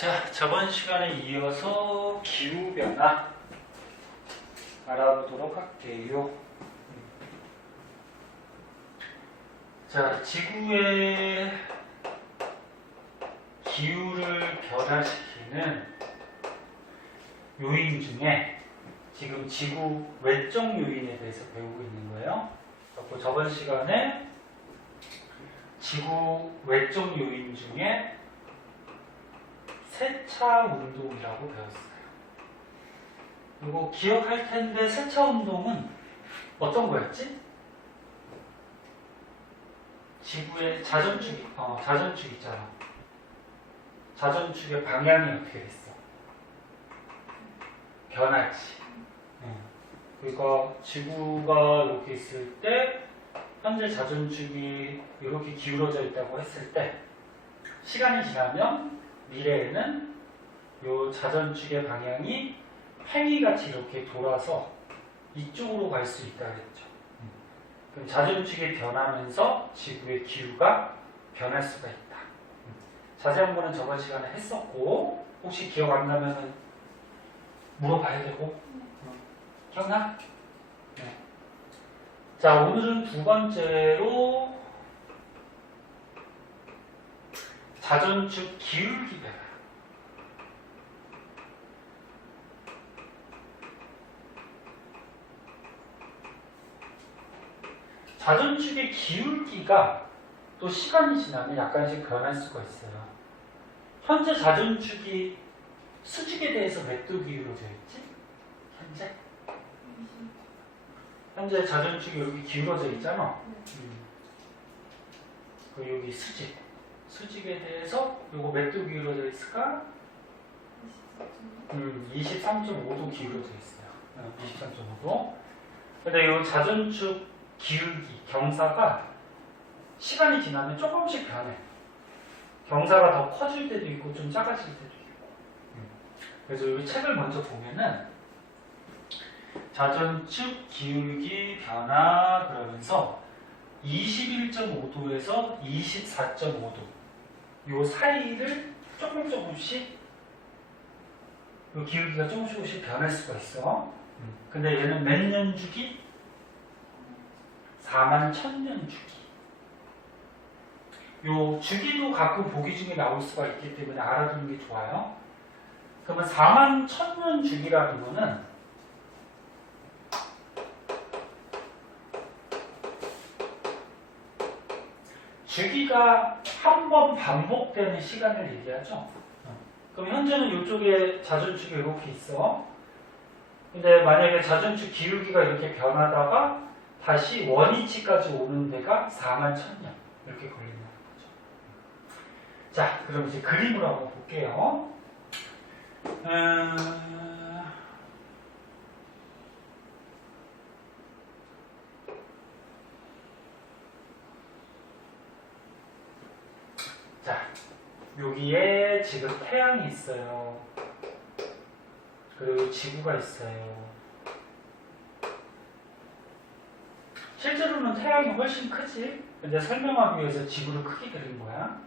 자, 저번 시간에 이어서 기후변화 알아보도록 할게요. 자, 지구의 기후를 변화시키는 요인 중에 지금 지구 외적 요인에 대해서 배우고 있는 거예요. 그래서 저번 시간에 지구 외적 요인 중에 세차 운동이라고 배웠어요. 이거 기억할 텐데 세차 운동은 어떤 거였지? 지구의 자전축 있잖아. 자전축의 방향이 어떻게 됐어? 변하지. 그러니까 지구가 이렇게 있을 때 현재 자전축이 이렇게 기울어져 있다고 했을 때 시간이 지나면 미래에는 이 자전축의 방향이 팽이같이 이렇게 돌아서 이쪽으로 갈 수 있다 그랬죠. 그럼 자전축이 변하면서 지구의 기후가 변할 수가 있다. 자세한 거는 저번 시간에 했었고 혹시 기억 안 나면 물어봐야 되고 기억나? 네. 자, 오늘은 두 번째로 자전축 기울기 변화. 자전축의 기울기가 또 시간이 지나면 약간씩 변할 수가 있어요. 현재 자전축이 수직에 대해서 몇 도 기울어져 있지? 현재 자전축이 이렇게 기울어져 있잖아. 그 여기 수직에 대해서 요거 몇 도 기울어져 있을까? 23.5도 기울어져 있어요. 23.5도. 근데 요 자전축 기울기, 경사가 시간이 지나면 조금씩 변해. 경사가 더 커질 때도 있고 좀 작아질 때도 있고. 그래서 이 책을 먼저 보면은 자전축 기울기 변화 그러면서 21.5도에서 24.5도 요 사이를 조금씩 요 기울기가 조금씩 변할 수가 있어. 근데 얘는 몇 년 주기? 41,000년 주기. 요 주기도 가끔 보기 중에 나올 수가 있기 때문에 알아두는 게 좋아요. 그러면 41,000년 주기라는 거는 주기가 한 번 반복되는 시간을 얘기하죠. 그럼 현재는 이쪽에 자전축이 이렇게 있어. 근데 만약에 자전축 기울기가 이렇게 변하다가 다시 원위치까지 오는 데가 41,000년 이렇게 걸린다는 거죠. 자, 그럼 이제 그림으로 한번 볼게요. 자, 여기에 지금 태양이 있어요. 그리고 지구가 있어요. 실제로는 태양이 훨씬 크지? 근데 설명하기 위해서 지구를 크게 그린 거야.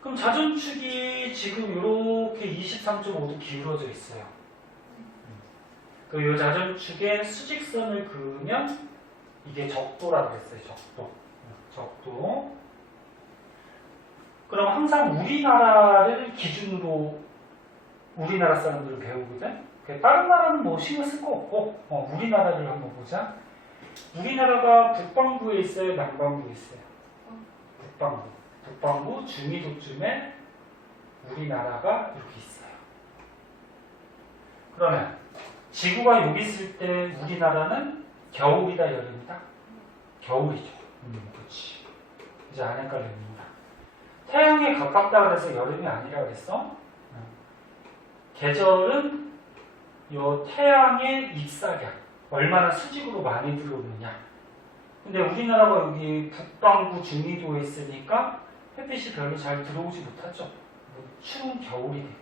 그럼 자전축이 지금 이렇게 23.5도 기울어져 있어요. 그 자전축에 수직선을 그으면 이게 적도라고 했어요. 적도. 그럼 항상 우리나라를 기준으로 우리나라 사람들을 배우거든? 다른 나라는 뭐 신경 쓸 거 없고 우리나라를 한번 보자. 우리나라가 북반구에 있어요? 남반구에 있어요? 북반구 중위도쯤에 우리나라가 이렇게 있어요. 그러면 지구가 여기 있을 때 우리나라는 겨울이다 여름이다? 겨울이죠. 그렇지. 이제 안 헷갈립니다. 태양에 가깝다 그래서 여름이 아니라 그랬어? 계절은 요 태양의 입사량 얼마나 수직으로 많이 들어오느냐. 근데 우리나라가 여기 북반구 중위도에 있으니까 햇빛이 별로 잘 들어오지 못하죠. 추운 겨울이 되고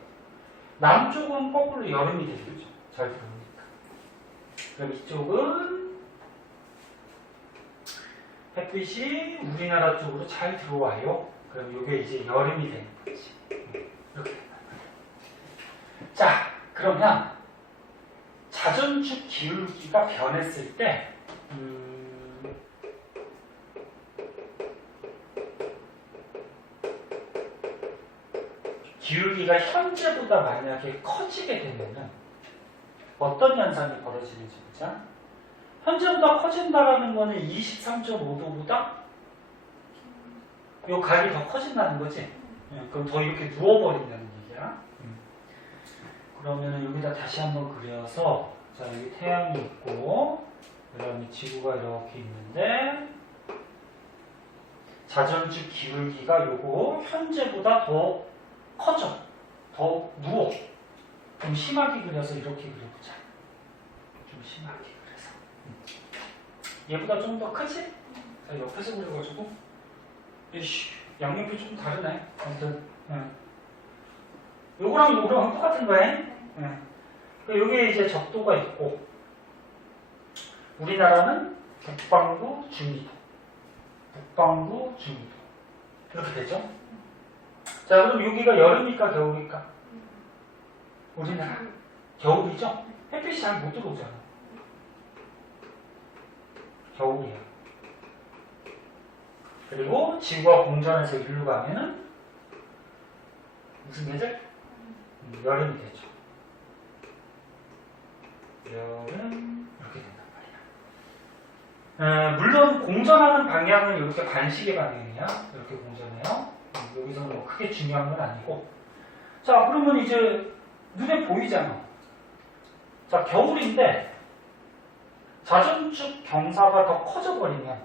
남쪽은 거꾸로 여름이 되겠죠. 잘 들어오니까. 그럼 이쪽은 햇빛이 우리나라 쪽으로 잘 들어와요. 그럼 이게 이제 여름이 되는 거지. 이렇게 된단 말이야. 자, 그러면 자전축 기울기가 변했을 때 기울기가 현재보다 만약에 커지게 되면은 어떤 현상이 벌어지는지 보자. 현재보다 커진다라는 거는 23.5도보다 요 각이 더 커진다는 거지. 그럼 더 이렇게 누워버린다는 얘기야. 그러면은 여기다 다시 한번 그려서, 자, 여기 태양이 있고, 그 다음에 지구가 이렇게 있는데, 자전축 기울기가 요거 현재보다 더 커져. 더 누워. 좀 심하게 그려서 이렇게 그려보자. 좀 심하게 그려서. 얘보다 좀 더 크지? 자, 옆에서 그려가지고. 이씨, 양옆이 좀 다르네. 아무튼, 요거랑 똑같은 거야. 여기에 이제 적도가 있고, 우리나라는 북반구, 중위도. 북반구, 중위도. 이렇게 되죠? 자, 그럼 여기가 여름일까, 겨울일까? 우리나라. 겨울이죠? 햇빛이 잘 못 들어오잖아. 겨울이야. 그리고 지구가 공전해서 일로 가면은 무슨 계절? 여름이 되죠. 여름 이렇게 된단 말이야. 물론 공전하는 방향은 이렇게 반시계 방향이야. 이렇게 공전해요. 여기서는 뭐 크게 중요한 건 아니고. 자, 그러면 이제 눈에 보이잖아. 자, 겨울인데 자전축 경사가 더 커져버리면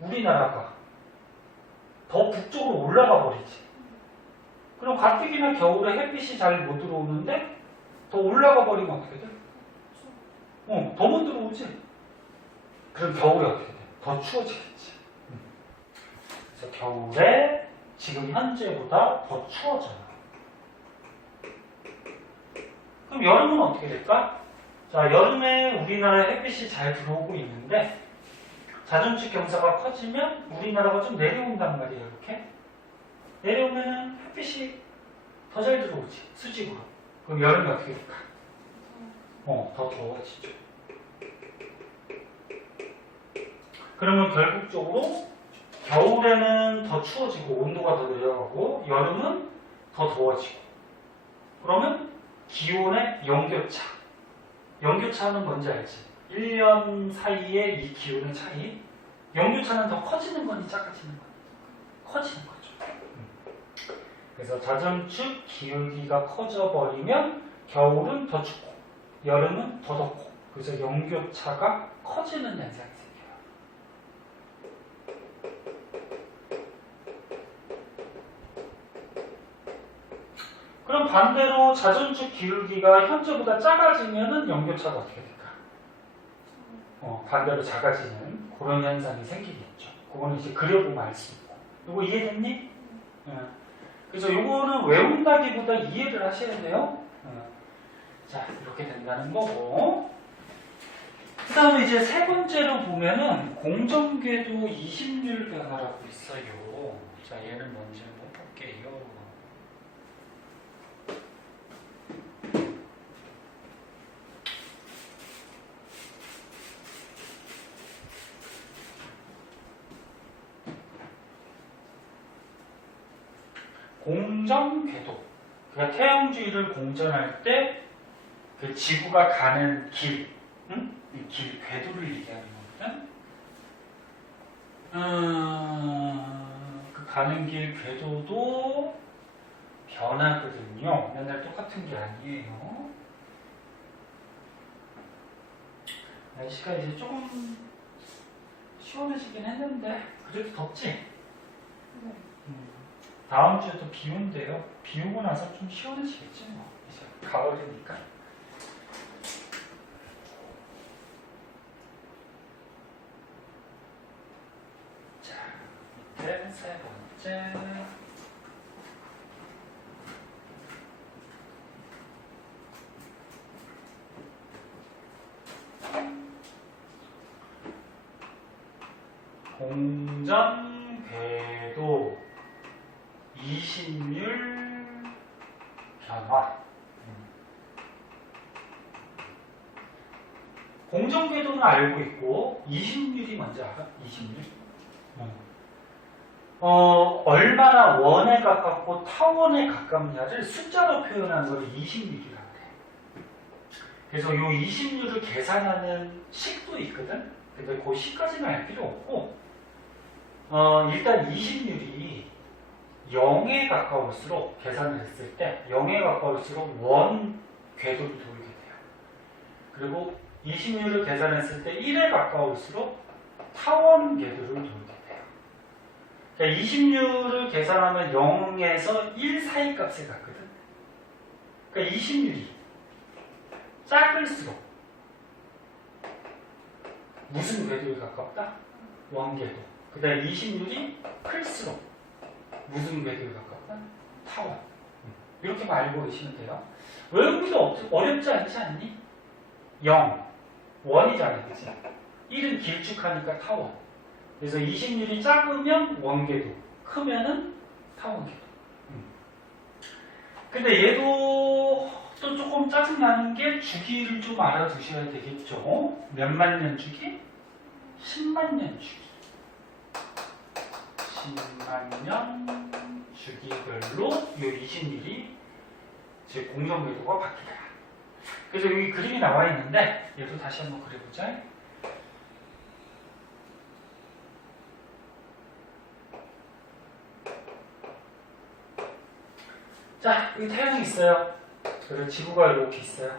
우리나라가 더 북쪽으로 올라가 버리지. 그럼 가뜩이나 겨울에 햇빛이 잘 못 들어오는데 더 올라가 버리면 어떻게 돼? 더 못 들어오지. 그럼 겨울에 어떻게 돼? 더 추워지겠지. 그래서 겨울에 지금 현재보다 더 추워져요. 그럼 여름은 어떻게 될까? 자, 여름에 우리나라에 햇빛이 잘 들어오고 있는데 자전축 경사가 커지면 우리나라가 좀 내려온단 말이에요. 이렇게 내려오면 햇빛이 더 잘 들어오지. 수직으로. 그럼 여름이 어떻게 될까? 더 더워지죠. 그러면 결국적으로 겨울에는 더 추워지고 온도가 더 내려가고 여름은 더 더워지고. 그러면 기온의 연교차. 연교차는 뭔지 알지? 1년 사이에 이 기온의 차이. 연교차는 더 커지는 거니 작아지는 거니? 커지는 거죠. 그래서 자전축 기울기가 커져버리면 겨울은 더 춥고 여름은 더 덥고, 그래서 연교차가 커지는 현상이 생겨요. 그럼 반대로 자전축 기울기가 현재보다 작아지면은 연교차가 어떻게 될까? 반대로 작아지는 그런 현상이 생기겠죠. 그거는 이제 그려보면 알 수 있고. 이거 이해됐니? 그래서 요거는 외운다기보다 이해를 하셔야 돼요. 자, 이렇게 된다는 거고. 그 다음에 이제 세 번째로 보면은 공정궤도 20률 변화라고 있어요. 자, 얘는 먼저 한번 볼게요. 공정궤도. 그러니까 태양주위를 공전할 때 그 지구가 가는 길, 이 길, 궤도를 얘기하는 거거든. 그 가는 길 궤도도 변하거든요. 맨날 똑같은 게 아니에요. 날씨가 이제 조금 시원해지긴 했는데 그래도 덥지? 다음 주에도 비 온대요. 비 오고 나서 좀 시원해지겠지 뭐. 이제 가을이니까. 자, 밑에 세 번째. 공전궤도 이심률 변화. 공정궤도는 알고 있고 이심률이 뭔지 알아? 이심률? 얼마나 원에 가깝고 타원에 가깝냐를 숫자로 표현하는 걸 이심률이라고 해. 그래서 이 이심률을 계산하는 식도 있거든? 근데 그 식까지는 알 필요 없고 일단 이심률이 0에 가까울수록 계산을 했을 때 0에 가까울수록 원 궤도를 돌게 돼요. 그리고 이심률을 계산했을 때 1에 가까울수록 타원 궤도를 돌게 돼요. 그러니까 이심률을 계산하면 0에서 1 사이 값에 갔거든. 그러니까 이심률이 작을수록 무슨 궤도에 가깝다? 원궤도. 그 다음에 이심률이 클수록 무슨 궤도에 가깝다? 타원. 이렇게만 알고 계시면 돼요. 외우기도 어렵지 않지 않니? 0, 원이잖아요. 그치? 1은 길쭉하니까 타원. 그래서 이심률이 작으면 원궤도, 크면은 타원궤도. 근데 얘도 또 조금 짜증나는 게 주기를 좀 알아두셔야 되겠죠. 몇만 년 주기? 10만 년 주기. 10만 년 주기별로 이 이심률이 즉 공정궤도가 바뀌다. 그래서 여기 그림이 나와 있는데 얘도 다시 한번 그려보자. 자, 여기 태양이 있어요. 그리고 지구가 이렇게 있어요.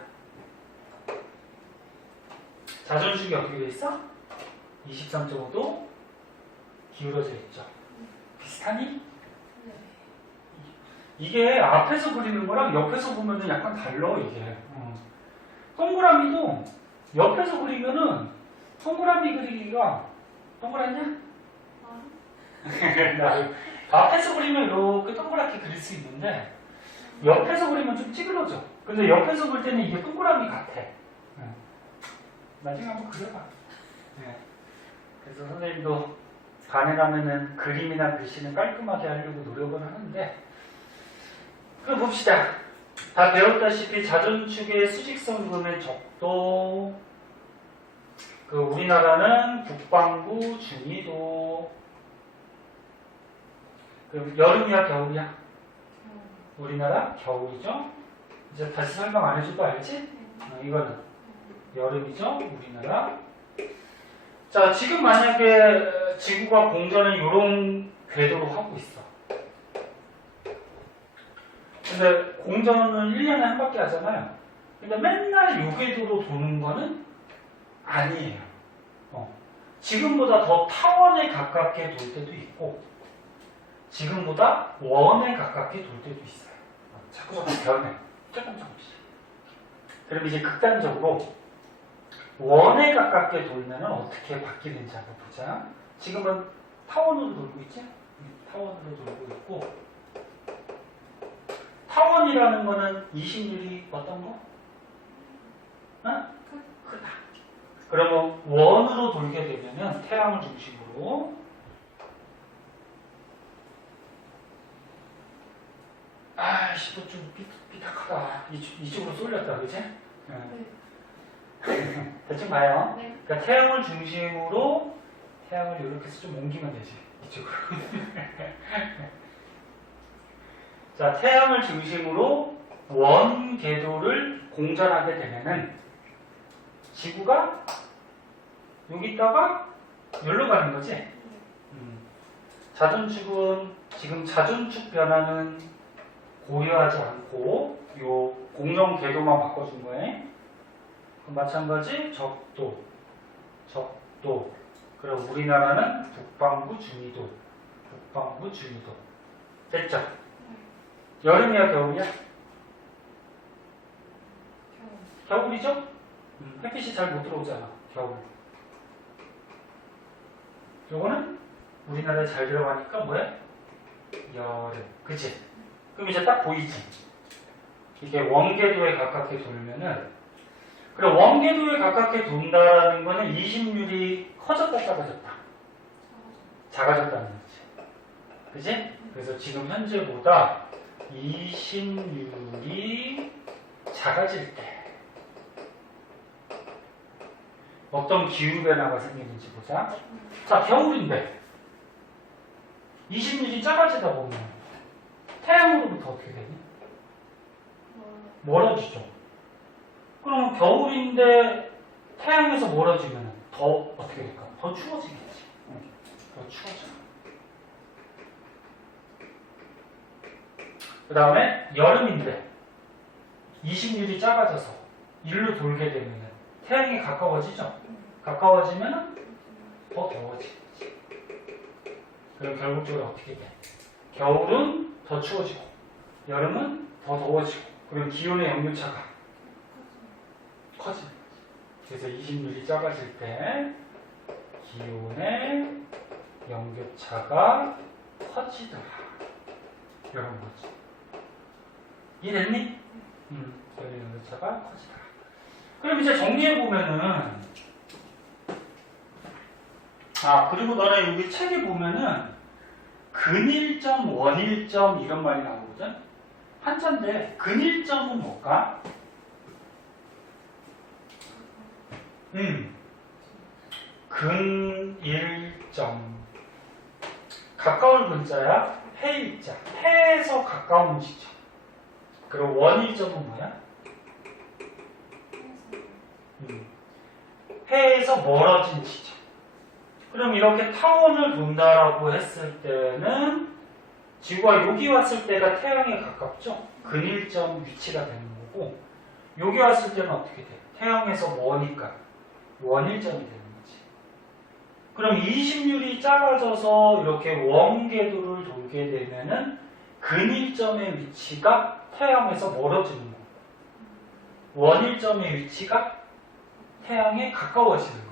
자전축이 어떻게 돼 있어? 23.5도 기울어져 있죠. 비슷하니? 이게 앞에서 그리는 거랑 옆에서 보면은 약간 달라, 이게. 동그라미도 옆에서 그리면은 동그라미 그리기가 동그랗냐? 앞에서 그리면 이렇게 동그랗게 그릴 수 있는데 옆에서 그리면 좀 찌그러져. 근데 옆에서 볼 때는 이게 동그라미 같아. 나중에 한번 그려봐. 그래서 선생님도 가능하면은 그림이나 글씨는 깔끔하게 하려고 노력을 하는데, 그럼 봅시다. 다 배웠다시피 자전축의 수직선 그으면 적도, 우리나라는 북반구 중위도. 그럼 여름이야 겨울이야? 우리나라 겨울이죠. 이제 다시 설명 안 해줘도 알지? 이거는 여름이죠. 우리나라. 자, 지금 만약에 지구가 공전을 이런 궤도로 하고 있어. 근데 공전은 1년에 한 바퀴 하잖아요. 근데 맨날 이 궤도로 도는 거는 아니에요. 지금보다 더 타원에 가깝게 돌 때도 있고 지금보다 원에 가깝게 돌 때도 있어요. 자꾸 변해. 조금씩. 그럼 이제 극단적으로 원에 가깝게 돌면 어떻게 바뀌는지 한번 보자. 지금은 타원으로 돌고 있지? 타원으로 돌고 있고, 타원이라는 거는 이심률이 어떤 거? 크다. 그러면 원으로 돌게 되면은 태양을 중심으로 아이씨, 또 좀 삐딱하다. 이쪽으로 쏠렸다, 그치? 대충 봐요. 네. 그러니까 태양을 중심으로 태양을 이렇게 해서 좀 옮기면 되지. 이쪽으로. 자, 태양을 중심으로 원 궤도를 공전하게 되면은 지구가 여기 있다가 여기로 가는 거지. 자전축은 지금 자전축 변화는 고려하지 않고 요 공정 궤도만 바꿔준 거예요. 마찬가지 적도. 그럼 우리나라는 북반구 중위도. 됐죠? 여름이야 겨울이야? 겨울이죠? 햇빛이 잘 못 들어오잖아. 겨울. 요거는 우리나라에 잘 들어가니까 뭐야? 여름. 그치? 그럼 이제 딱 보이지? 이게 원궤도에 가깝게 돌면은, 그럼 원궤도에 가깝게 돈다라는 거는 이심률이 커졌다 작아졌다? 작아졌다는 거지. 그치? 그래서 지금 현재보다 이심률이 작아질 때 어떤 기후변화가 생기는지 보자. 자, 겨울인데 이심률이 작아지다 보면 태양으로부터 어떻게 되니? 멀어지죠. 그럼 겨울인데 태양에서 멀어지면 더 어떻게 될까? 더 추워지겠지. 더 추워져. 그 다음에 여름인데 이심률이 작아져서 일로 돌게 되면 태양이 가까워지죠. 가까워지면 더 더워지겠지. 그럼 결국적으로 어떻게 돼? 겨울은 더 추워지고 여름은 더 더워지고 그럼 기온의 역류차가 커지는 거지. 그래서 이심률이 작아질 때 기온의 역류차가 커지더라. 이런 거지. 이해됐니? 기온의 역류차가 커지더라. 그럼 이제 정리해보면은 그리고 너네 여기 책에 보면은 근일점, 원일점 이런 말이 나오거든? 한자인데 근일점은 뭘까? 근일점 가까울 근자야 해일자 해에서 가까운 지점. 그리고 원일점은 뭐야? 해에서 멀어진 지점. 그럼 이렇게 타원을 돈다라고 했을 때는 지구가 여기 왔을 때가 태양에 가깝죠? 근일점 위치가 되는 거고 여기 왔을 때는 어떻게 돼? 태양에서 머니까 원일점이 되는 거지. 그럼 이심률이 작아져서 이렇게 원궤도를 돌게 되면은 근일점의 위치가 태양에서 멀어지는 거고 원일점의 위치가 태양에 가까워지는 거지.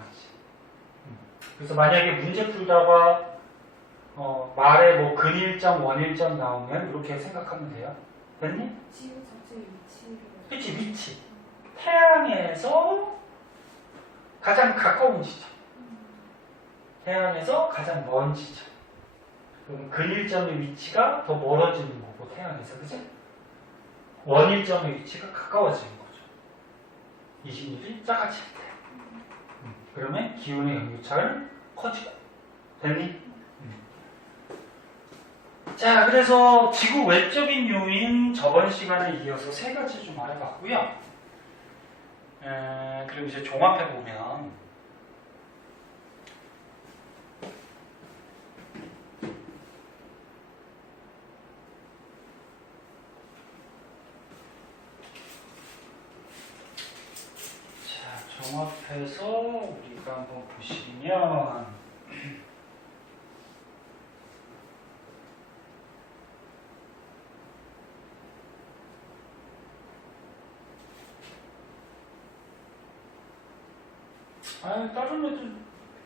그래서 만약에 문제 풀다가 말에 뭐 근일점, 원일점 나오면 이렇게 생각하면 돼요. 됐니? 지구 자체의 위치를. 그치, 위치. 태양에서 가장 가까운 지점. 태양에서 가장 먼 지점. 그럼 근일점의 위치가 더 멀어지는 거고, 태양에서. 그치? 원일점의 위치가 가까워지는 거죠. 이심률이 작아질 때. 그러면 기온의 역류차는 커지고. 됐니? 자, 그래서 지구 외적인 요인 저번 시간에 이어서 세 가지 좀 알아봤고요. 그리고 이제 종합해 보면 자, 종합해서 우리가 한번 보시면 다른 애들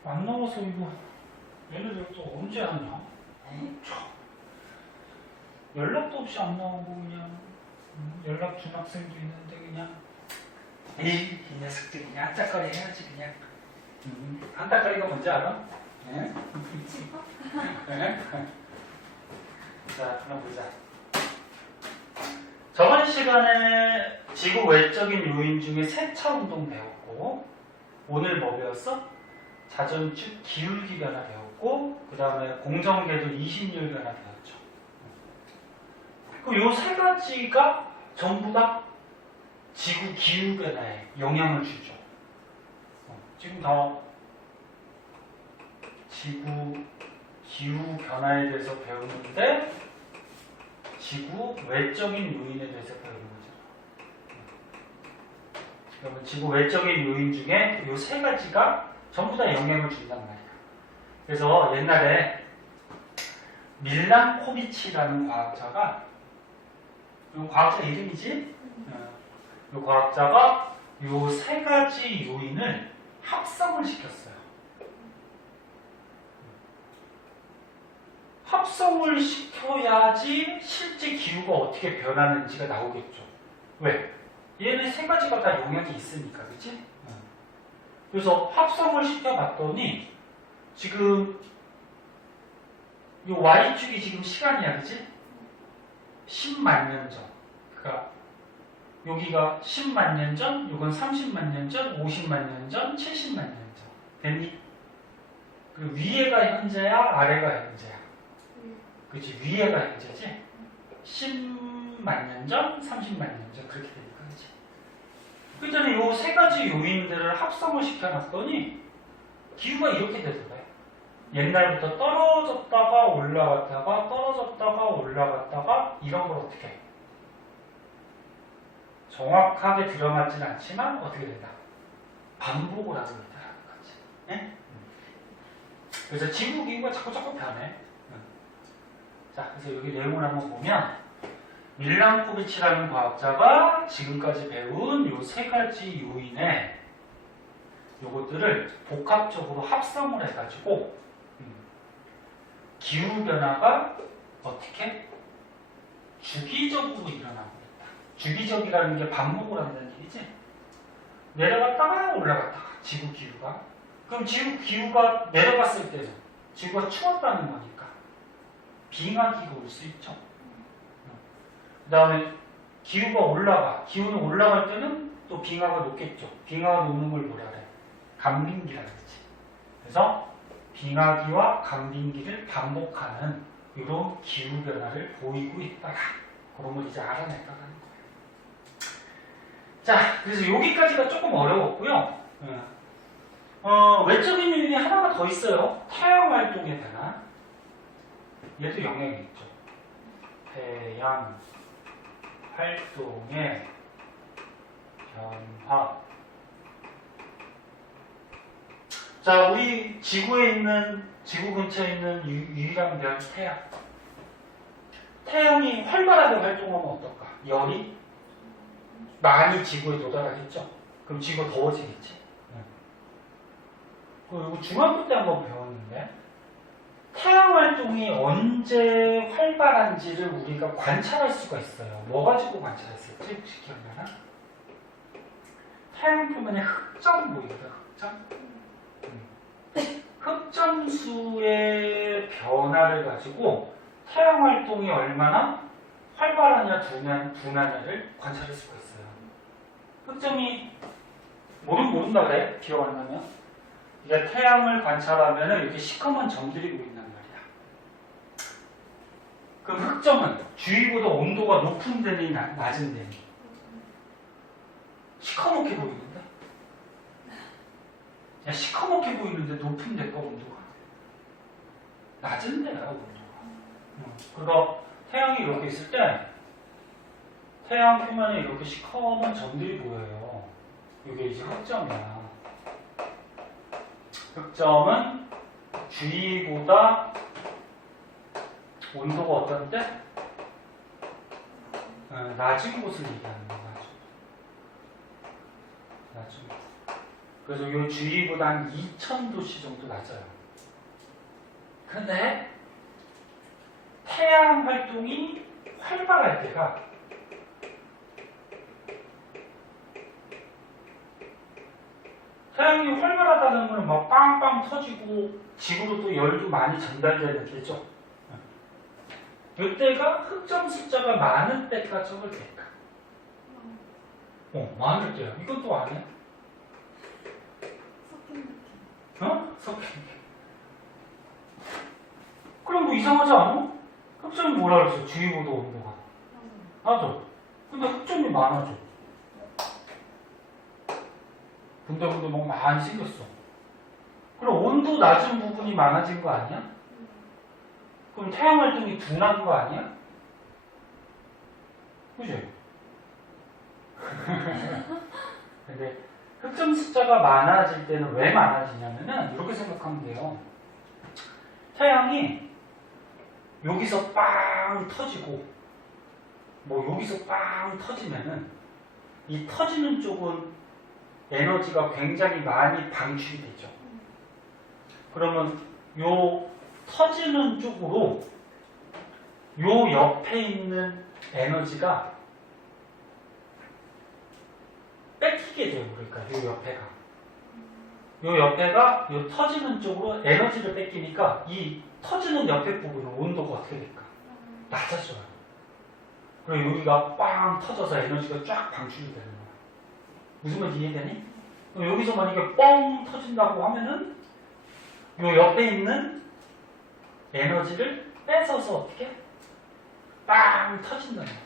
안 나와서 이거 얘네들 또 언제 하냐? 연락도 없이 안 나오고 그냥 연락 준 학생도 있는데 그냥 이 녀석들이 그냥 한짝거리 해야지 그냥. 한짝거리가 뭔지 알아? 네? 네? 자, 그럼 보자. 저번 시간에 지구 외적인 요인 중에 세차 운동 배웠고 오늘 뭐 배웠어? 자전축 기울기 변화 배웠고 그 다음에 공정궤도 이심률 변화 배웠죠. 그럼 요 세 가지가 전부 다 지구 기후 변화에 영향을 주죠. 지금 다 지구 기후 변화에 대해서 배우는데 지구 외적인 요인에 대해서 배우는 거죠. 그러면 지구 외적인 요인 중에 이 세 가지가 전부 다 영향을 준단 말이야. 그래서 옛날에 밀란코비치라는 과학자가, 이 과학자 이름이지? 이 과학자가 이 세 가지 요인을 합성을 시켰어요. 합성을 시켜야지 실제 기후가 어떻게 변하는지가 나오겠죠. 왜? 얘는 세 가지가 다 영향이 있으니까, 그치? 그래서 합성을 시켜봤더니 지금 요 Y축이 지금 시간이야, 그치? 10만 년 전. 그러니까 여기가 10만 년 전, 요건 30만 년 전, 50만 년 전, 70만 년 전. 됐니? 그리고 위에가 현재야, 아래가 현재야. 그치? 위에가 현재지? 10만 년 전, 30만 년 전. 그렇게 되니까, 그치? 그 전에 요 세 가지 요인들을 합성을 시켜놨더니 기후가 이렇게 되더래. 옛날부터 떨어졌다가 올라갔다가 떨어졌다가 올라갔다가 이런 걸 어떻게 해? 정확하게 들어맞진 않지만 어떻게 된다? 반복을 하고 있다는 거지. 네? 그래서 지구 기후가 자꾸 변해. 자, 그래서 여기 내용을 한번 보면 밀란코비치라는 과학자가 지금까지 배운 요 세 가지 요인에 요것들을 복합적으로 합성을 해가지고 기후변화가 어떻게 주기적으로 일어나고 있다. 주기적이라는 게 반복을 한다는 얘기지. 내려갔다가 올라갔다가 지구 기후가. 그럼 지구 기후가 내려갔을 때는 지구가 추웠다는 거니까 빙하기가 올 수 있죠. 그 다음에 기후가 올라가. 기온이 올라갈 때는 또 빙하가 녹겠죠. 빙하가 녹는 걸 뭐라 그래? 간빙기라는 거지. 그래서 빙하기와 간빙기를 반복하는 이런 기후변화를 보이고 있다. 그런 걸 이제 알아냈다는 거예요. 자, 그래서 여기까지가 조금 어려웠고요. 외적인 요인이 하나가 더 있어요. 태양 활동의 변화. 얘도 영향이 있죠. 태양 활동의 변화. 자, 우리 지구 근처에 있는 유일한 별 태양. 태양이 활발하게 활동하면 어떨까? 열이 많이 지구에 도달하겠죠? 그럼 지구가 더워지겠지? 그리고 중학교 때 한번 배웠는데, 태양 활동이 언제 활발한지를 우리가 관찰할 수가 있어요. 뭐 가지고 관찰했었지? 혹시 기억나나? 태양 표면에 흑점 보이거든, 흑점? 흑점수의 변화를 가지고 태양 활동이 얼마나 활발하냐 둔하냐를 관찰할 수가 있어요. 흑점이 모른다 그래? 기억 안 나면? 이게 태양을 관찰하면 이렇게 시커먼 점들이 보인단 말이야. 그럼 흑점은 주위보다 온도가 높은 데니 낮은 데니? 시커멓게 보이는데? 야, 시커멓게 보이는데 높은 데가 온도가 낮은 데야, 온도가. 그러니까 태양이 이렇게 있을 때 태양 표면에 이렇게 시커먼 점들이 보여요. 이게 이제 흑점이야. 흑점은 주위보다 온도가 어떤 때? 낮은 곳을 얘기하는 거야. 낮은 곳. 그래서 이 주위보다 한 2000도씨 정도 낮아요. 그런데 태양 활동이 활발할 때가 태양이 활발하다는 건 막 빵빵 터지고 지구로 또 열도 많이 전달되는 때죠. 이때가 흑점 숫자가 많을 때까 적을 때까? 많을 때야. 이건 또 아니야? 섞인 게. 그럼 뭐 이상하지 않아? 흑점이 뭐라 그랬어? 주위보다 온도가. 맞아. 근데 흑점이 많아져. 근데 막 많이 생겼어. 그럼 온도 낮은 부분이 많아진 거 아니야? 그럼 태양 활동이 둔한 거 아니야? 그지? 근데 흑점 숫자가 많아질 때는 왜 많아지냐면은 이렇게 생각하면 돼요. 태양이 여기서 빵 터지고 뭐 여기서 빵 터지면은 이 터지는 쪽은 에너지가 굉장히 많이 방출이 되죠. 그러면 요 터지는 쪽으로 요 옆에 있는 에너지가 뺏기게 돼요. 그러니까 요 옆에가 요 터지는 쪽으로 에너지를 뺏기니까 이 터지는 옆에 부분은 온도가 어떻게 될까? 낮아져요. 그리고 여기가 빵 터져서 에너지가 쫙 방출이 되는 거야. 무슨 말인지 이해되니? 그럼 여기서 만약에 뻥 터진다고 하면은 요 옆에 있는 에너지를 뺏어서 어떻게? 빵 터진다는 거야.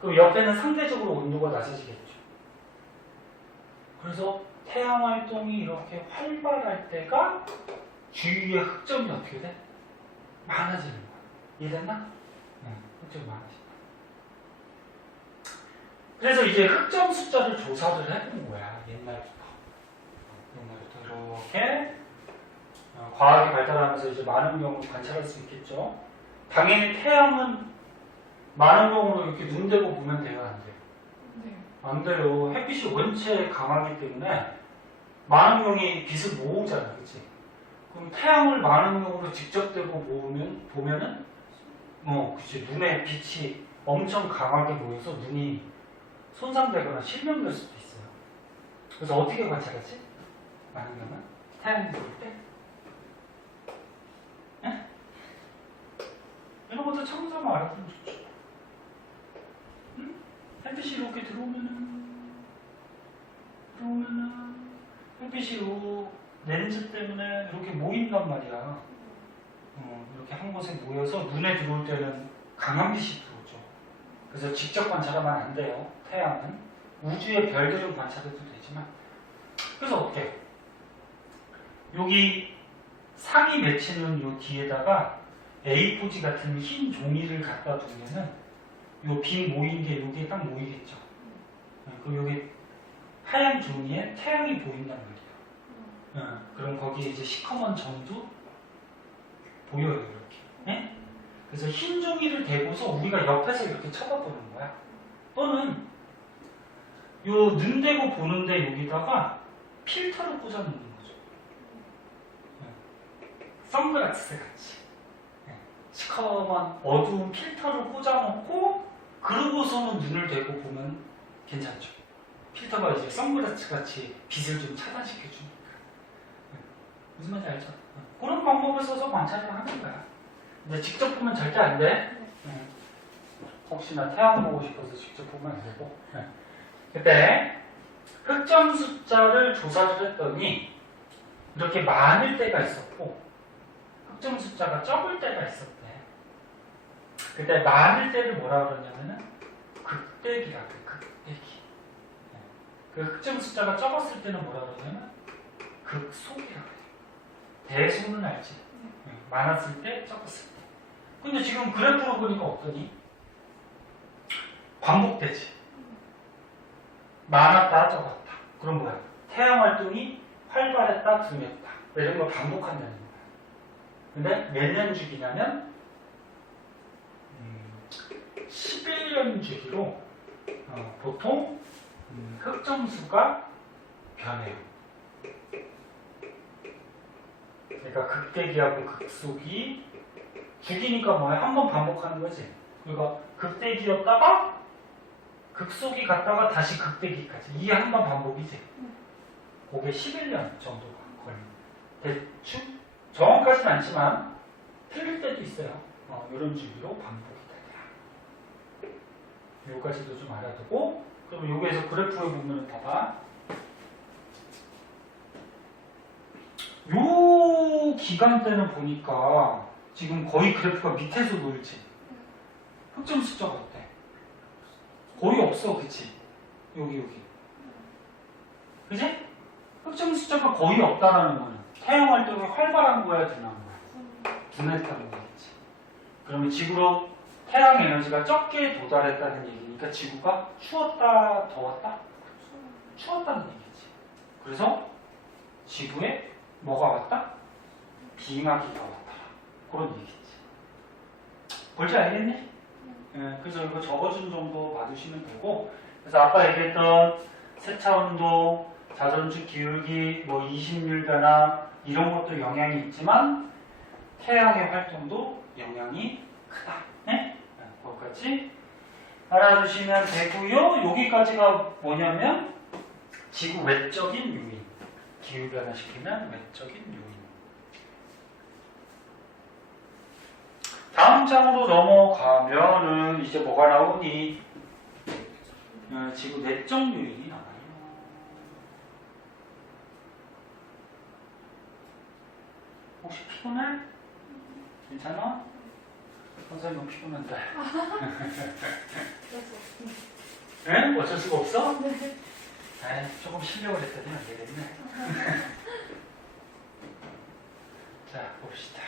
그럼 옆에는 상대적으로 온도가 낮아지겠죠. 그래서 태양 활동이 이렇게 활발할 때가 주위의 흑점이 어떻게 돼? 많아지는 거야. 이해됐나? 흑점이 많아진다. 그래서 이제 흑점 숫자를 조사를 해본 거야. 옛날부터 이렇게 과학이 발달하면서 이제 많은 경우를 관찰할 수 있겠죠. 당연히 태양은 많은 경우로 이렇게 눈 대고 보면 돼요, 안 돼요? 네. 안 돼요. 햇빛이 원체 강하기 때문에 많은 경우에 빛을 모으잖아, 그치? 그럼 태양을 많은 경우로 직접 대고 보면은, 그치. 눈에 빛이 엄청 강하게 모여서 눈이 손상되거나 실명될 수도 있어요. 그래서 어떻게 관찰하지? 많은 경우는 태양이 볼 때? 네? 이런 것도 참고하면 알아두면 좋죠. 응? 햇빛이 이렇게 들어오면은 햇빛이 요 렌즈 때문에 이렇게 모인단 말이야. 이렇게 한 곳에 모여서 눈에 들어올 때는 강한 빛이 들어오죠. 그래서 직접 관찰하면 안 돼요. 태양은 우주의 별들을 관찰해도 되지만. 그래서 어때? 여기 상이 맺히는 요 뒤에다가 A4지 같은 흰 종이를 갖다 두면은 요 빈 모인 게 여기에 딱 모이겠죠. 그럼 여기 하얀 종이에 태양이 보인단 말이에요. 그럼 거기에 이제 시커먼 점도 보여요, 이렇게. 네? 그래서 흰 종이를 대고서 우리가 옆에서 이렇게 쳐다보는 거야. 또는 요 눈 대고 보는데 여기다가 필터를 꽂아놓는 거죠. 선글라스 같이. 시커먼 어두운 필터를 꽂아놓고 그러고서는 눈을 대고 보면 괜찮죠. 필터가 이제 선글라스 같이 빛을 좀 차단시켜주니까. 무슨 말인지 알죠? 그런 방법을 써서 관찰을 하는 거야. 근데 직접 보면 절대 안 돼. 혹시나 태양 보고 싶어서 직접 보면 안 되고. 그때 흑점 숫자를 조사를 했더니 이렇게 많을 때가 있었고 흑점 숫자가 적을 때가 있었대. 그때 많을 때를 뭐라 그러냐면은 극대기라고 해. 극대기. 그 흑점 숫자가 적었을 때는 뭐라 그러냐면 극소기라고 해요. 대소는 알지? 많았을 때, 적었을 때. 근데 지금 그래프로 보니까 어떠니? 반복되지. 많았다, 적었다. 그럼 뭐야? 태양 활동이 활발했다, 둔했다. 이런 걸 반복한다는 거야. 근데 몇 년 주기냐면 11년 주기로 보통 흑점수가 변해요. 그러니까 극대기하고 극소기 주기니까 뭐야? 한 번 반복하는 거지. 그러니까 극대기였다가 극소기 갔다가 다시 극대기까지 이게 한 번 반복이지. 그게 11년 정도가 걸려. 대충 정확하진 않지만 틀릴 때도 있어요. 이런 주기로 반복이 되더라. 요까지도 좀 알아두고 그럼 여기에서 그래프에 보면 봐봐. 요 기간대는 보니까 지금 거의 그래프가 밑에서 놀지. 흑점 숫자가 어때? 거의 없어, 그치? 여기. 그치? 흑점 숫자가 거의 없다라는 거는 태양 활동이 활발한 거야, 둔한 거야? 둔했다는 거겠지. 그러면 지구로 태양 에너지가 적게 도달했다는 얘기니까 지구가 추웠다, 더웠다? 추웠다는 얘기지. 그래서 지구에 뭐가 왔다? 빙하기가 왔다. 그런 얘기지. 볼지 알겠니? 그래서 이거 적어준 정도 봐두시면 되고, 그래서 아까 얘기했던 세차온도, 자전축 기울기, 20일 변화 이런 것도 영향이 있지만 태양의 활동도 영향이 크다. 네? 그것까지 알아두시면 되고요. 여기까지가 뭐냐면 지구 외적인 요인. 기후변화시키는 외적인 요인. 다음 장으로 넘어가면은 이제 뭐가 나오니? 지구 내적 요인이 나와요. 혹시 피곤해? 괜찮아? 선생님은 피곤한데. 응? 어쩔 수가 없어? 에이, 조금 실력을 했더니 안 되겠네. 자, 봅시다.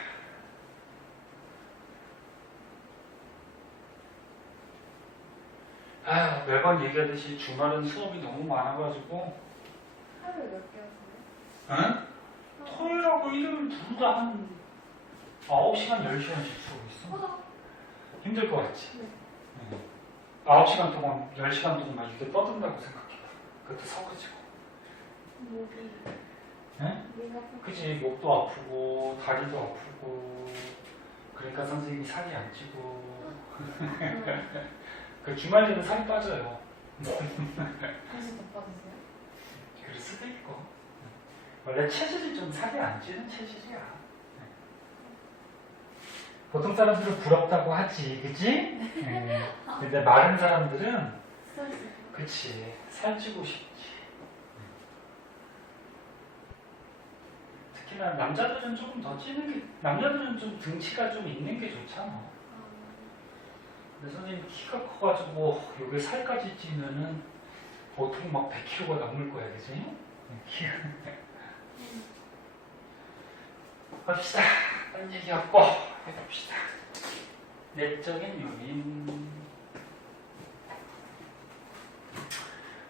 아, 매번 얘기하듯이 주말은 수업이 너무 많아가지고, 하루에 몇 개 하세요? 응? 토요일하고 일요일 둘 다 한 9시간, 10시간씩 수업 있어. 힘들 것 같지? 네. 9시간 동안, 10시간 동안 막 이렇게 떠든다고 생각해봐. 그것도 서그지고. 목이. 응? 목이 아프고. 그치, 목도 아프고, 다리도 아프고, 그러니까 선생님이 살이 안 찌고, 그 주말 되면 살이 빠져요. 다시 더 빠지세요? 그럴 수도 있고. 원래 체질이 좀 살이 안 찌는 체질이야. 보통 사람들은 부럽다고 하지, 그치? 근데 마른 사람들은, 스트레스. 그치, 살찌고 싶지. 특히나 남자들은 조금 더 찌는 게, 남자들은 좀 등치가 좀 있는 게 좋잖아. 근데 선생님 키가 커가지고 여기 살까지 찌면은 보통 막 100kg가 넘을 거야, 그치? 키가. 갑시다. 딴 얘기 없고 해봅시다. 내적인 요인.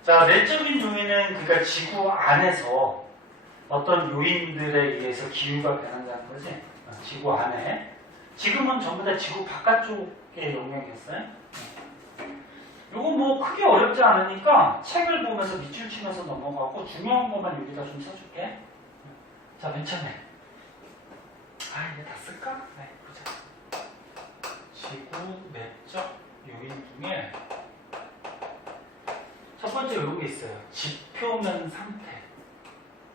자, 내적인 요인은 그러니까 지구 안에서 어떤 요인들에 의해서 기후가 변한다는 거지. 지구 안에. 지금은 전부 다 지구 바깥쪽의 영역이었어요. 이거 뭐 크게 어렵지 않으니까 책을 보면서 밑줄 치면서 넘어가고 중요한 것만 여기다 좀 써줄게. 자, 맨 처음에. 아, 이게 다 쓸까? 네, 보자. 지구 내적 요인 중에 첫 번째 이런 게 있어요. 지표면 상태.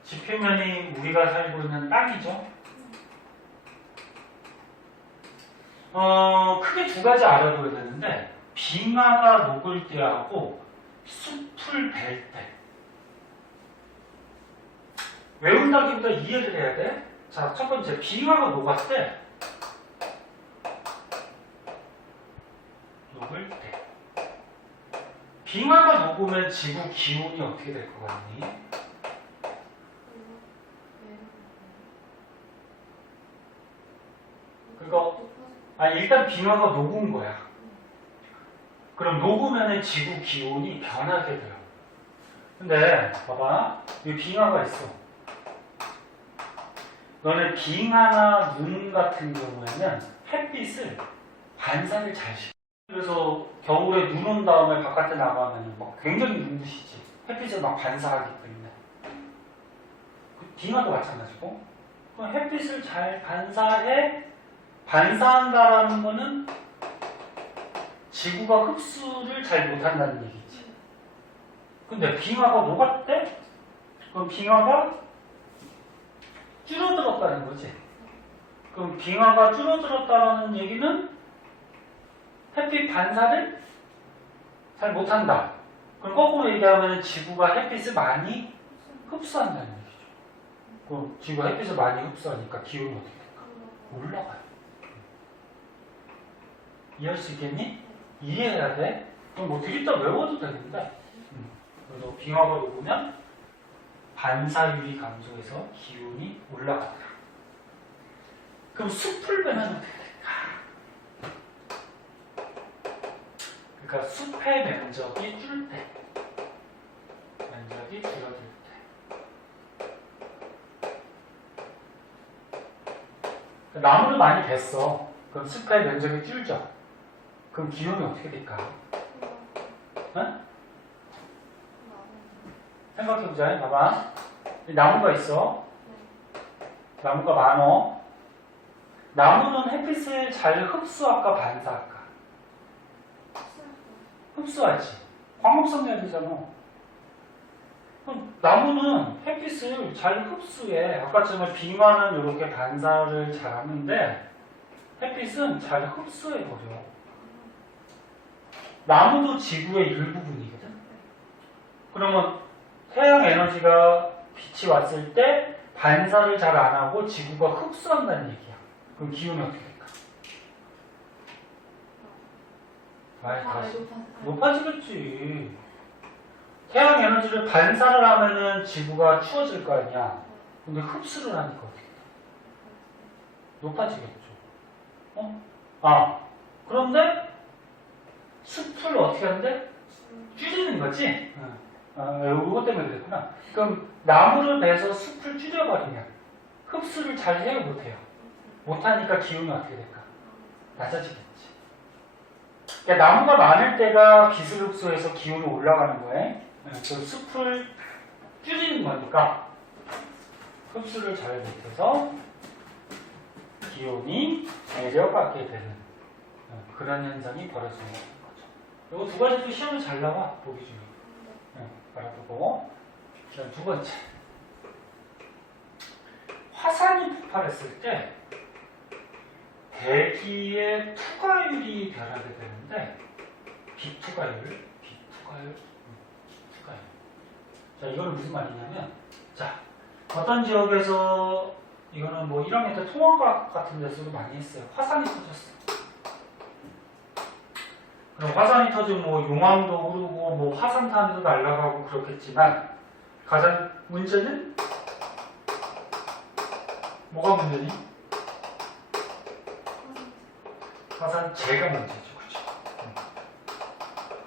지표면이 우리가 살고 있는 땅이죠. 크게 두 가지 알아둬야 되는데 빙하가 녹을 때하고 숲을 벨 때. 외운다기보다 이해를 해야 돼. 자, 첫 번째 빙하가 녹았을 때 녹을 때 빙하가 녹으면 지구 기온이 어떻게 될 것 같니? 그거 일단 빙하가 녹은 거야. 그럼 녹으면 지구 기온이 변하게 돼요. 근데 봐봐, 이 빙하가 있어. 너네 빙하나 눈 같은 경우에는 햇빛을 반사를 잘 시켜. 그래서 겨울에 눈 온 다음에 바깥에 나가면 막 굉장히 눈부시지. 햇빛을 막 반사하기 때문에. 빙하도 마찬가지고. 그럼 햇빛을 잘 반사한다라는 거는 지구가 흡수를 잘 못한다는 얘기지. 근데 빙하가 녹았대? 그럼 빙하가 줄어들었다는 거지. 그럼 빙하가 줄어들었다는 얘기는 햇빛 반사를 잘 못한다. 그럼 거꾸로 얘기하면 지구가 햇빛을 많이 흡수한다는 얘기죠. 그럼 지구가 햇빛을 많이 흡수하니까 기온이 어떻게 될까? 올라가요. 이해할 수 있겠니? 이해해야 돼. 그럼 뭐 되게 다 외워도 되는데. 그래서 빙하가 녹으면 반사율이 감소해서 기온이 올라간다. 그럼 숲을 빼면 어떻게 될까? 그러니까 숲의 면적이 줄 때, 면적이 줄어들 때. 나무를 많이 뱄어. 그럼 숲의 면적이 줄죠. 그럼 기온이 어떻게 될까? 응? 생각해보자. 봐봐. 나무가 있어. 나무가 많어. 나무는 햇빛을 잘 흡수할까 반사할까? 흡수하지. 광합성 해야 되잖아. 그럼 나무는 햇빛을 잘 흡수해. 아까처럼 빙하는 이렇게 반사를 잘 하는데 햇빛은 잘 흡수해버려. 나무도 지구의 일부분이거든. 그러면 태양 에너지가 빛이 왔을 때 반사를 잘 안 하고 지구가 흡수한다는 얘기야. 그럼 기온이 어떻게 될까? 다시 높아지겠지. 태양 에너지를 반사를 하면은 지구가 추워질 거 아니야. 근데 흡수를 하니까 어떻게 돼? 높아지겠죠. 그런데 숲을 어떻게 하는데? 줄이는 거지? 이것 때문에 그랬구나. 그럼 나무를 베서 숲을 줄여버리면 흡수를 잘 해요, 못해요? 못하니까 기온이 어떻게 될까? 낮아지겠지. 그러니까 나무가 많을 때가 빛을 흡수해서 기온이 올라가는 거예요. 그 숲을 줄이는 거니까 흡수를 잘 못해서 기온이 내려가게 되는 그런 현상이 벌어지는 거죠. 이거 두 가지도 시험에 잘 나와, 보기 중에. 알아보고. 그다음 두 번째. 화산이 폭발했을 때 대기의 투과율이 변하게 되는데 비투과율. 자, 이거는 무슨 말이냐면, 자, 어떤 지역에서 이거는 뭐 1학년 때 통합과학 같은 데서도 많이 했어요. 화산이 터졌어. 그럼 화산이 터지면 뭐 용암도 오르고 뭐 화산탄도 날아가고 그렇겠지만 가장 문제는 뭐가 문제니? 화산재가 문제죠. 그렇죠?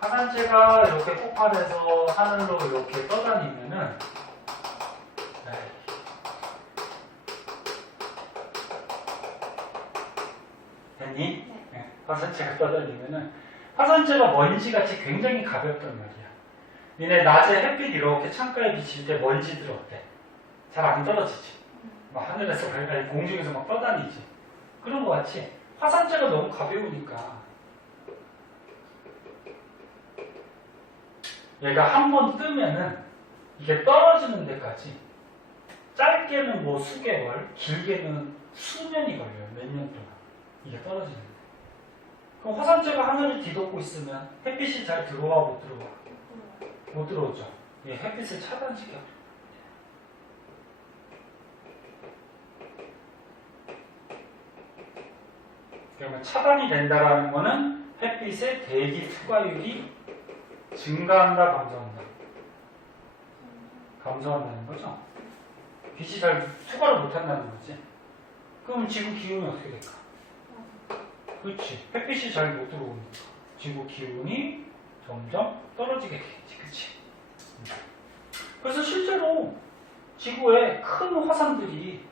화산재가 이렇게 폭발해서 하늘로 이렇게 떠다니면은 됐니? 네. 화산재가 떠다니면은 화산재가 먼지같이 굉장히 가볍단 말이야. 니네 낮에 햇빛 이렇게 창가에 비칠 때 먼지들 어때? 잘 안 떨어지지? 막 하늘에서 아니 공중에서 막 떠다니지? 그런 거 같이 화산재가 너무 가벼우니까 얘가 한 번 뜨면은 이게 떨어지는 데까지 짧게는 뭐 수개월, 길게는 수년이 걸려요. 몇 년 동안 이게 떨어지는 데. 그럼 화산재가 하늘을 뒤덮고 있으면 햇빛이 잘 들어와 못 들어와? 못 들어오죠. 예, 햇빛을 차단시켜. 그러면 차단이 된다라는 거는 햇빛의 대기 투과율이 증가한다, 감소한다? 감소한다는 거죠. 빛이 잘 투과를 못한다는 거지. 그럼 지구 기온이 어떻게 될까? 그렇지. 햇빛이 잘 못 들어오니까 지구 기온이 점점 떨어지게 되겠지. 그치? 그래서 실제로 지구에 큰 화산들이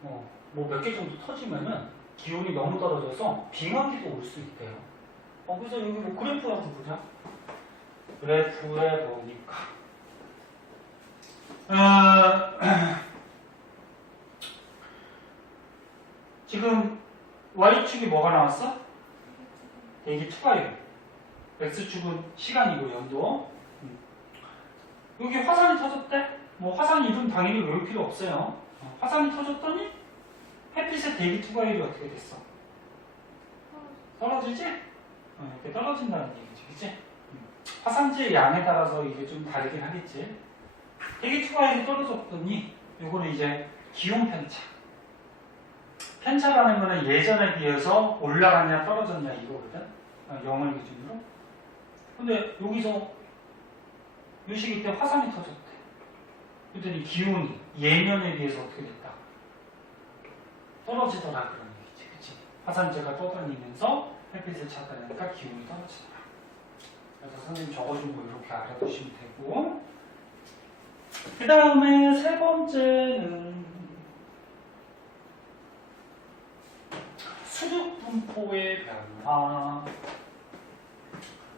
뭐 몇 개 정도 터지면은 기온이 너무 떨어져서 빙하기도 올 수 있대요. 그래서 여기 뭐 그래프 한번 보자. 그래프에 보니까 지금 Y축이 뭐가 나왔어? 대기 투과율. X축은 시간이고 연도. 여기 화산이 터졌대? 뭐 화산 이름 당연히 외울 필요 없어요. 화산이 터졌더니 햇빛의 대기 투과율이 어떻게 됐어? 떨어지지? 이렇게 떨어진다는 얘기지, 그치? 화산지의 양에 따라서 이게 좀 다르긴 하겠지. 대기 투과율이 떨어졌더니 요거는 이제 기온 편차. 편차라는 거는 예전에 비해서 올라갔냐 떨어졌냐 이거거든. 0을 기준으로. 근데 여기서 요 시기 때 화산이 터졌대. 그랬더니 기온이 예년에 비해서 어떻게 됐다? 떨어지더라 그런 얘기지. 그치? 화산재가 떠다니면서 햇빛을 차단하니까 기온이 떨어지더라. 그래서 선생님 적어준 거 이렇게 알아두시면 되고, 그 다음에 세 번째는 수륙 분포의 변화.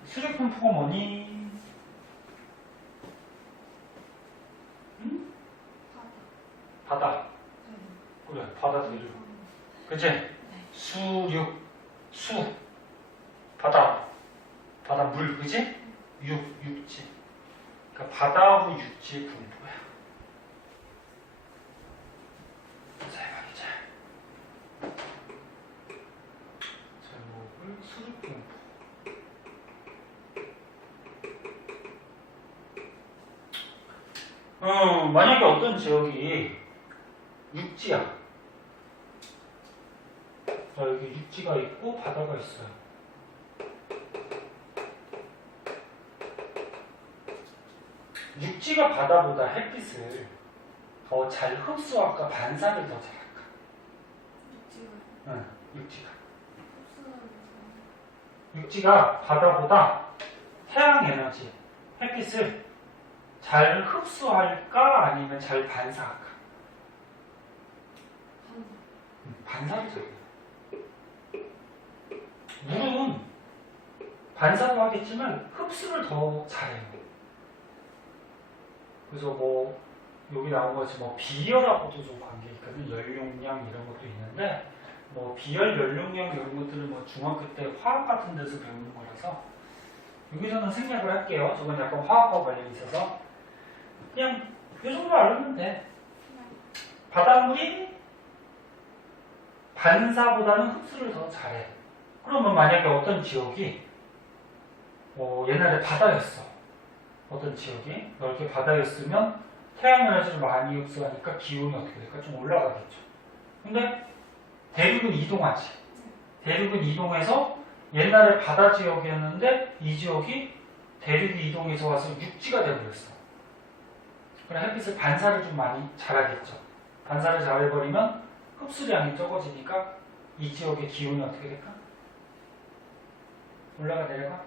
수륙 분포가 뭐니? 응? 바다. 그래, 바다 대륙. 그치? 수륙, 수, 바다, 바다 물, 그치? 육지. 그러니까 바다하고 육지의 분포야. 자, 해봐보자. 만약에 어떤 지역이 육지야. 자, 여기 육지가 있고 바다가 있어요. 육지가 바다보다 햇빛을 더 잘 흡수할까 반사를 더 잘할까? 육지가. 육지가 바다보다 태양 에너지, 햇빛을 잘 흡수할까 아니면 잘 반사할까? 반사를 잘해요. 물은 반사도 하겠지만 흡수를 더 잘해요. 그래서 뭐 여기 나온 것이 뭐 비열하고도 좀 관계 있거든. 열용량 이런 것도 있는데 뭐 비열, 열용량 이런 것들은 뭐 중학교 때 화학 같은 데서 배우는 거라서 여기서는 생략을 할게요. 저건 약간 화학과 관련이 있어서 그냥 이 정도 알면 돼. 바닷물이 반사보다는 흡수를 더 잘해. 그러면 만약에 어떤 지역이 옛날에 바다였어. 어떤 지역이 넓게 바다였으면 태양 에너지를 많이 흡수하니까 기온이 어떻게 될까? 좀 올라가겠죠. 근데 대륙은 이동하지. 대륙은 이동해서 옛날에 바다 지역이었는데 이 지역이 대륙이 이동해서 와서 육지가 되어버렸어. 그럼 햇빛을 반사를 좀 많이 잘하겠죠. 반사를 잘해버리면 흡수량이 적어지니까 이 지역의 기온이 어떻게 될까? 올라가 내려가?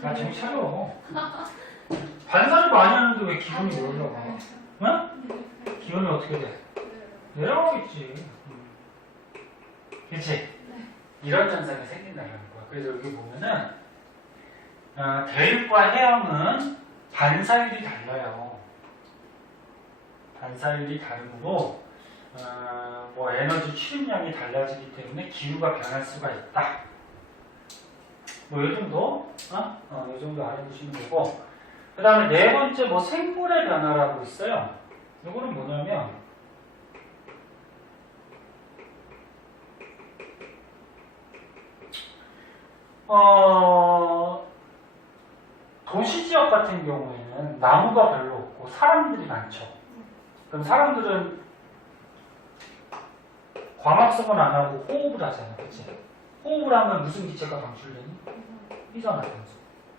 나 정신 차려. 반사를 많이 하는데 왜 기온이 올라가? 응? 기온이 어떻게 돼? 내려가겠지. 그치? 이런 현상이 생긴다는 거야. 그래서 여기 보면은 대륙과 해양은 반사율이 달라요. 반사율이 다르므로 뭐 에너지 출입량이 달라지기 때문에 기후가 변할 수가 있다. 뭐 이 정도, 이 정도 알아두시면 되고, 그 다음에 네 번째 뭐 생물의 변화라고 있어요. 이거는 뭐냐면 도시 지역 같은 경우에는 나무가 별로 없고 사람들이 많죠. 그럼 사람들은 광합성은 안 하고 호흡을 하잖아, 그치? 호흡을 하면 무슨 기체가 방출되니? 이산화탄소.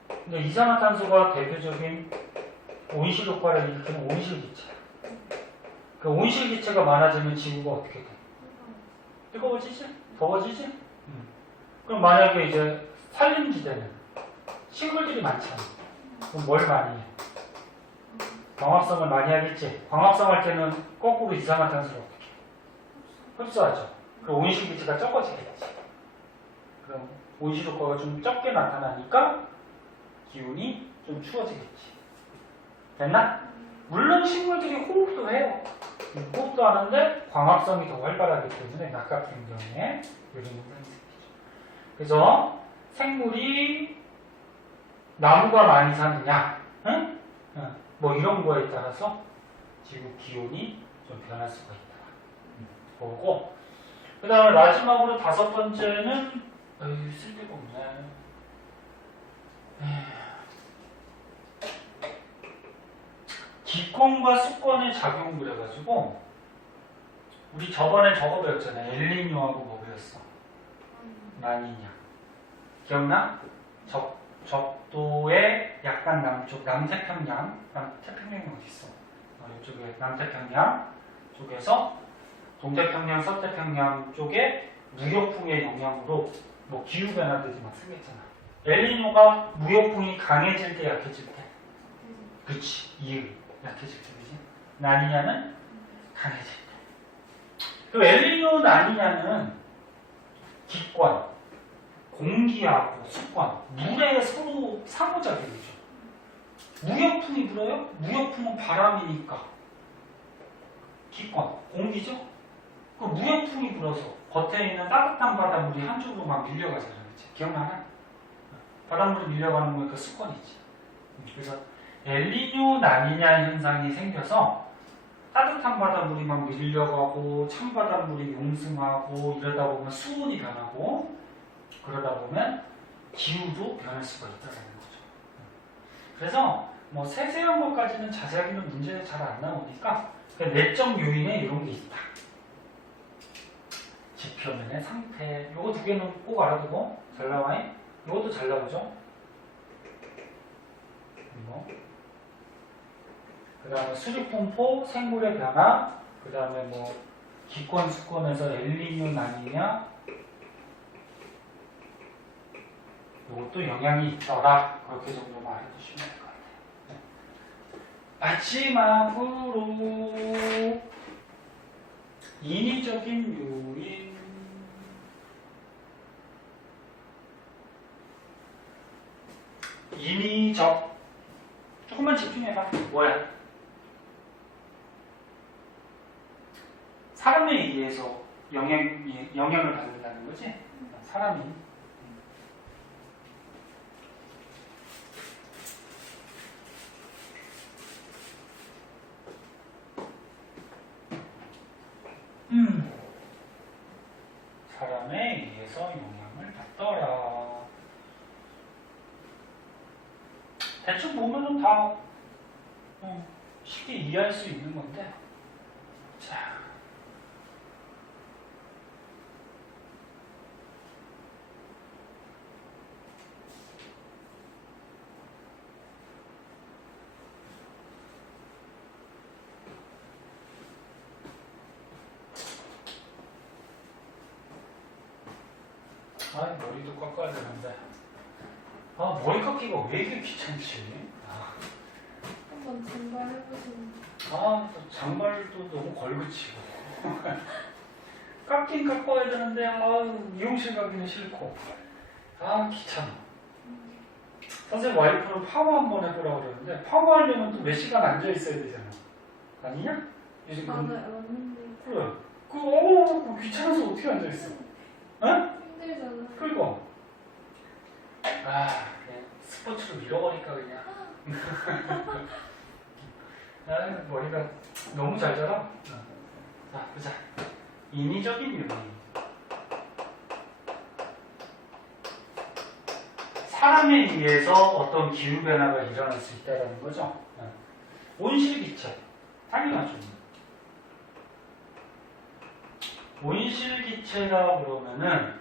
근데 이산화탄소가 대표적인 온실 효과를 일으키는 온실 기체. 그 온실 기체가 많아지면 지구가 어떻게 돼? 뜨거워지지? 더워지지? 그럼 만약에 이제 산림지대는 식물들이 많잖아. 그럼 뭘 많이 해? 광합성을 많이 하겠지. 광합성할 때는 거꾸로 이산화탄소를 어떻게 해? 흡수하죠. 그럼 온실 기체가 적어지겠지. 그럼 온실 효과가 좀 적게 나타나니까 기온이 좀 추워지겠지. 됐나? 물론 식물들이 호흡도 해요. 호흡도 하는데 광합성이 더 활발하기 때문에 낙 같은 경우에 이런 현상이 생기죠. 그래서 생물이 나무가 많이 사느냐, 응? 뭐 이런 거에 따라서 지구 기온이 좀 변할 수가 있다. 보고 그 다음에 마지막으로 다섯 번째는 쓸데가 없네. 기권과 수권의 작용 그래가지고 우리 저번에 저거 배웠잖아요. 엘니뇨하고 뭐 배웠어? 라니냐. 기억나? 적도의 약간 남쪽 남태평양 태평양이 어디 있어? 이쪽에 남태평양 쪽에서 동태평양, 서태평양 쪽에 무역풍의 영향으로 뭐 기후 변화들이 막 생겼잖아. 엘니뇨가 무역풍이 강해질 때 약해질 때. 그치. 이응. 약해질 때, 그지? 라니냐는 강해질 때. 그 엘니뇨 라니냐는 기권, 공기하고 수권, 물에 서로 상호작용이죠. 무역풍이 불어요? 무역풍은 바람이니까. 기권, 공기죠? 그 무역풍이 불어서 겉에 있는 따뜻한 바닷물이 한쪽으로 막 밀려가잖아요. 그치? 기억나나? 바닷물이 밀려가는 거니까 수권이지. 그래서 엘니뇨 라니냐 현상이 생겨서 따뜻한 바닷물이 막 밀려가고 찬바닷물이 용승하고 이러다 보면 수온이 변하고 그러다 보면 기후도 변할 수가 있다는 거죠. 그래서 뭐 세세한 것까지는 자세하게는 문제에 잘 안 나오니까 그냥 내적 요인에 이런 게 있다. 지표면의 상태. 요거 두 개는 꼭 알아두고 잘 나와요. 요것도 잘 나오죠. 이거. 그 다음에 수립분포, 생물의 변화, 그 다음에 뭐 기권, 수권에서 엘니뇨, 라니냐 요것도 영향이 있더라. 그렇게 정도 말해주시면 될 것 같아요. 마지막으로 인위적인 요인. 인위적. 조금만 집중해봐. 뭐야? 사람에 의해서 영향을 받는다는 거지? 사람이. 사람에 의해서 영향을 받더라. 대충 보면은 다 쉽게 이해할 수 있는 건데. 자. 머리도 깎아야 되는데. 머리 깎기가 왜 이렇게 귀찮지? 한번 증발해보시면. 또 장발도 너무 걸그치고. 깎긴 깎아야 되는데, 미용실 가기는 싫고. 귀찮아. 선생님 와이프는 파마 한번 해보라고 그러는데, 파마하려면 또 몇 시간 앉아있어야 되잖아. 아니냐? 요즘 맞아요. 맞는데. 그래. 귀찮아서 어떻게 앉아있어? 응? 힘들잖아. 그리고 그냥 스포츠로 밀어버릴까 그냥. 머리가 너무 잘 자라. 자, 보자. 인위적인 요인. 사람에 의해서 어떤 기후 변화가 일어날 수 있다는 거죠. 온실기체. 당연하죠. 온실기체라 그러면은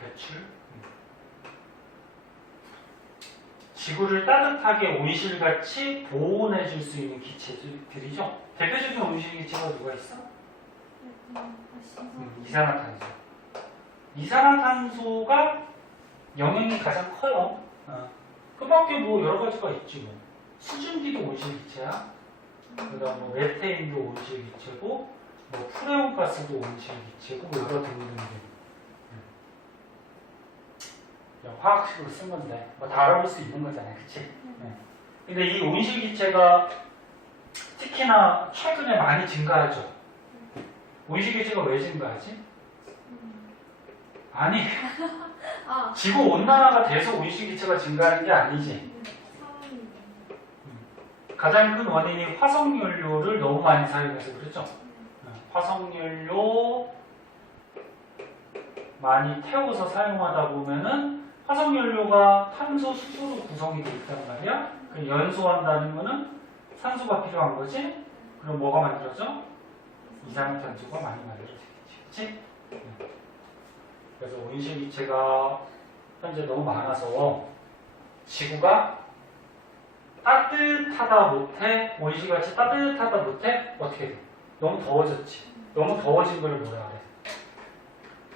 배출. 지구를 따뜻하게 온실같이 보온해줄 수 있는 기체들이죠. 대표적인 온실기체가 누가 있어? 이산화탄소. 이산화탄소가 영향이 가장 커요. 그 밖에 뭐 여러 가지가 있지 뭐. 수증기도 온실기체야. 그다음 뭐 메테인도 온실기체고, 뭐 프레온가스도 온실기체고, 뭐 여러 등등등. 화학식으로 쓴 건데 뭐 다 알아볼 수 있는 거잖아요, 그치? 근데 이 온실기체가 특히나 최근에 많이 증가하죠. 온실기체가 왜 증가하지? 아니, 지구 온난화가 돼서 온실기체가 증가하는 게 아니지. 가장 큰 원인이 화석연료를 너무 많이 사용해서 그렇죠. 화석연료 많이 태워서 사용하다 보면은 화석연료가 탄소, 수소로 구성이 되어 있단 말이야. 그 연소한다는 거는 산소가 필요한 거지. 그럼 뭐가 만들어져? 이산화탄소가 많이 만들어지겠지. 그치? 그래서 온실기체가 현재 너무 많아서 지구가 따뜻하다 못해, 온실같이 따뜻하다 못해, 어떻게 돼? 너무 더워졌지. 너무 더워진 걸 뭐라 그래?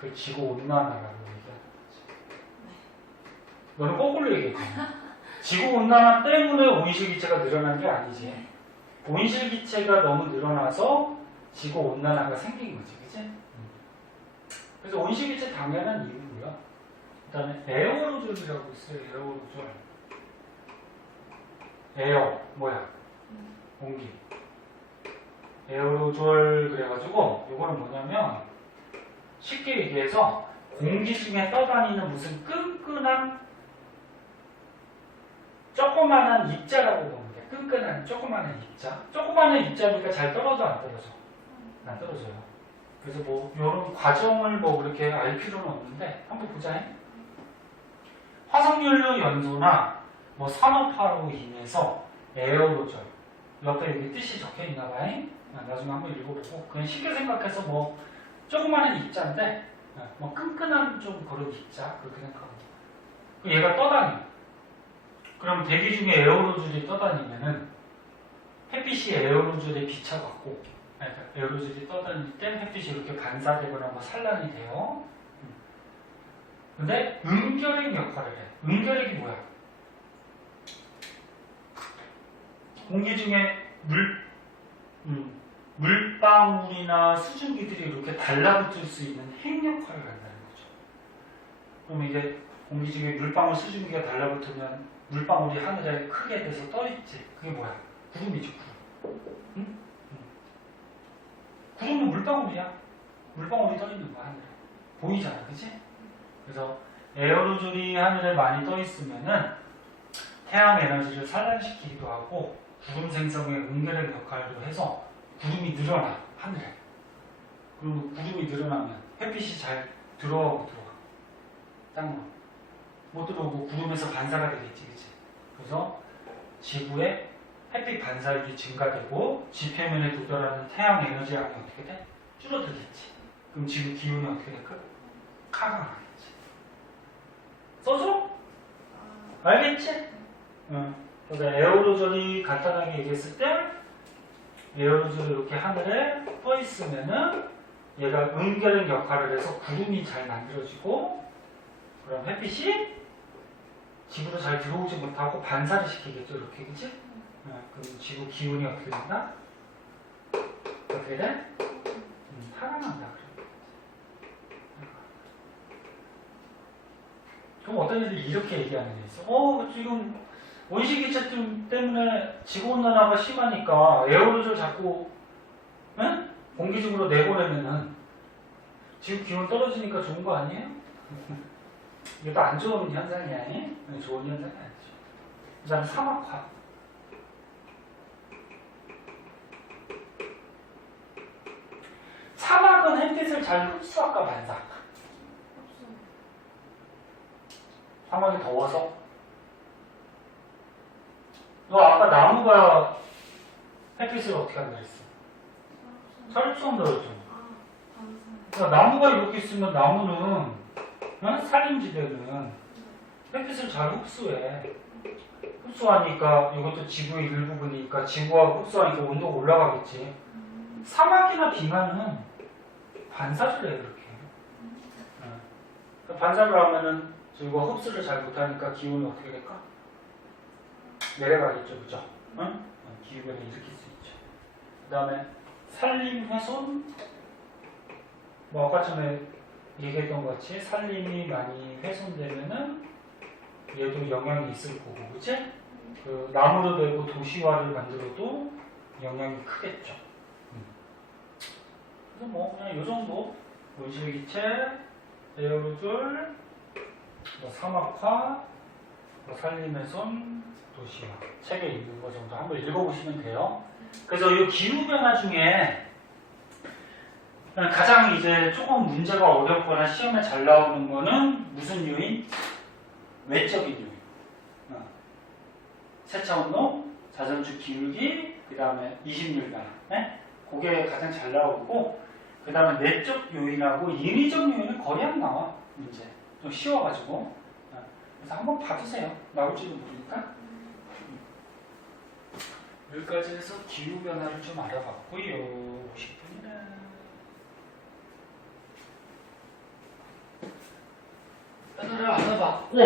그 지구 온난화라고 얘기하는 거지. 너는 거꾸로 얘기했잖아. 지구 온난화 때문에 온실기체가 늘어난 게 아니지. 온실기체가 너무 늘어나서 지구 온난화가 생긴 거지, 그치? 그래서 온실기체 당연한 이유고요. 그 다음에 에어로졸이라고 있어요. 에어로졸. 에어 뭐야? 공기. 에어로졸 그래가지고 이거는 뭐냐면 쉽게 얘기해서 공기 중에 떠다니는 무슨 끈끈한 조그마한 입자라고 보면 돼. 끈끈한 조그마한 입자. 조그마한 입자니까 잘 떨어져 안 떨어져? 안 떨어져요. 그래서 뭐 이런 과정을 뭐 그렇게 알 필요는 없는데 한번 보자. 화석연료 연소나 뭐 산업화로 인해서 에어로졸 옆에 여기 뜻이 적혀 있나 봐요. 나중에 한번 읽어보고 그냥 쉽게 생각해서 뭐 조그마한 입자인데 뭐 끈끈한 좀 그런 입자 그렇게 생각합니다. 얘가 떠다녀. 그럼 대기 중에 에어로졸이 떠다니면은 햇빛이 에어로졸에 비춰갖고 그러니까 에어로졸이 떠다닐 때 햇빛이 이렇게 반사되거나 뭐 산란이 돼요. 근데 응결핵 역할을 해. 응결핵이 뭐야? 공기 중에 물방울이나 수증기들이 이렇게 달라붙을 수 있는 핵 역할을 한다는 거죠. 그럼 이게 공기 중에 물방울, 수증기가 달라붙으면 물방울이 하늘에 크게 돼서 떠있지. 그게 뭐야? 구름이죠, 구름. 응? 구름은 물방울이야. 물방울이 떠있는 거야, 하늘에. 보이잖아, 그치? 그래서 에어로졸이 하늘에 많이 떠있으면은 태양 에너지를 산란시키기도 하고 구름 생성의 응결핵 역할도 해서 구름이 늘어나, 하늘에. 그리고 구름이 늘어나면 햇빛이 잘 들어오고 들어와. 땅으로. 못 들어오고 구름에서 반사가 되겠지, 그치? 그래서 지구에 햇빛 반사율이 증가되고 지표면에 도달하는 태양 에너지 양이 어떻게 돼? 줄어들겠지. 그럼 지구 기온이 어떻게 될까? 하강하겠지. 써줘? 알겠지? 응. 그러니까 에어로졸이 간단하게 얘기했을 때 에어로졸이 이렇게 하늘에 떠 있으면은 얘가 응결핵 역할을 해서 구름이 잘 만들어지고 그럼 햇빛이 지구로 잘 들어오지 못하고 반사를 시키겠죠, 이렇게, 그치? 그럼 지구 기온이 어떻게 된다? 어떻게 돼? 하강한다, 그래. 그럼 어떤 애들이 이렇게 얘기하는 애 있어. 지금 온실기체 때문에 지구온난화가 심하니까 에어로졸 자꾸 공기 중으로 내보내면은 지구 기온 떨어지니까 좋은 거 아니에요? 이것도 안 좋은 현상이야. 좋은 현상이 아니죠. 그 다음에 사막화. 사막은 햇빛을 잘 흡수할까 반사? 사막이 더워서? 너 아까 나무가 햇빛을 어떻게 한다 했어? 잘 흡수한다 그랬잖아. 그러니까 나무가 이렇게 있으면 나무는 산림지대는 햇빛을 잘 흡수해. 흡수하니까 이것도 지구의 일부분이니까 지구가 흡수하니까 온도가 올라가겠지. 사막이나 빙하는 반사를 해 그렇게. 반사를 하면은 지구가 흡수를 잘 못하니까 기온이 어떻게 될까? 내려가겠죠, 그죠? 응? 기후변을 일으킬 수 있죠. 그 다음에 산림 훼손. 뭐 아까 전에 얘기했던 것 같이 산림이 많이 훼손되면은 얘도 영향이 있을 거고, 그치? 그 나무로 되고 도시화를 만들어도 영향이 크겠죠. 그래서 뭐 그냥 요 정도 온실기체, 에어로졸, 뭐 사막화, 뭐 산림훼손, 도시화 책에 있는 거 정도 한번 읽어보시면 돼요. 그래서 이 기후변화 중에 가장 이제 조금 문제가 어렵거나 시험에 잘 나오는 거는 무슨 요인? 외적인 요인. 세차온도, 자전축 기울기, 그 다음에 20일 변화. 네? 그게 가장 잘 나오고, 그 다음에 내적 요인하고 인위적 요인은 거의 안 나와. 문제. 좀 쉬워가지고. 그래서 한번 봐주세요. 나올지도 모르니까. 여기까지 해서 기후변화를 좀 알아봤고요. 50분이네. 변화를 알아봤고,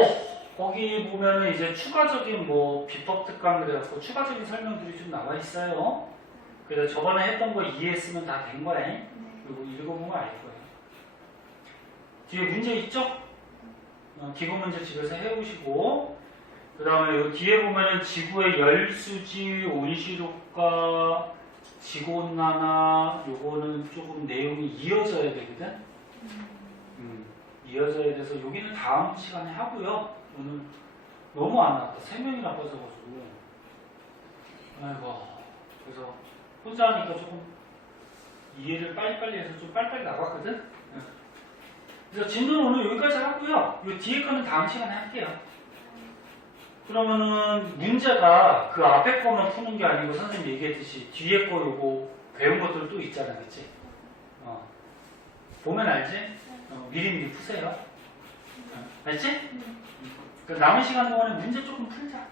거기 보면은 이제 추가적인 뭐 비법 특강 그래갖고 추가적인 설명들이 좀 나와 있어요. 그래서 저번에 했던 거 이해했으면 다 된 거예요. 그리고 읽어보면 알 거예요. 뒤에 문제 있죠? 기본 문제 집에서 해오시고, 그 다음에 여기 뒤에 보면은 지구의 열수지, 온실효과, 지구온난화, 요거는 조금 내용이 이어져야 되거든? 이어져야 돼서 여기는 다음 시간에 하고요. 오늘 너무 안 나왔다. 3명이나 빠져가지고. 아이고. 그래서 혼자 하니까 조금 이해를 빨리빨리 해서 좀 빨리빨리 나갔거든? 그래서 진도는 오늘 여기까지 하고요. 이 뒤에 거는 다음 시간에 할게요. 그러면은 문제가 그 앞에 거만 푸는 게 아니고 선생님 얘기했듯이 뒤에 거 요거 배운 것들 또 있잖아, 그치? 보면 알지? 미리미리 푸세요. 알지? 그 남은 시간 동안에 문제 조금 풀자.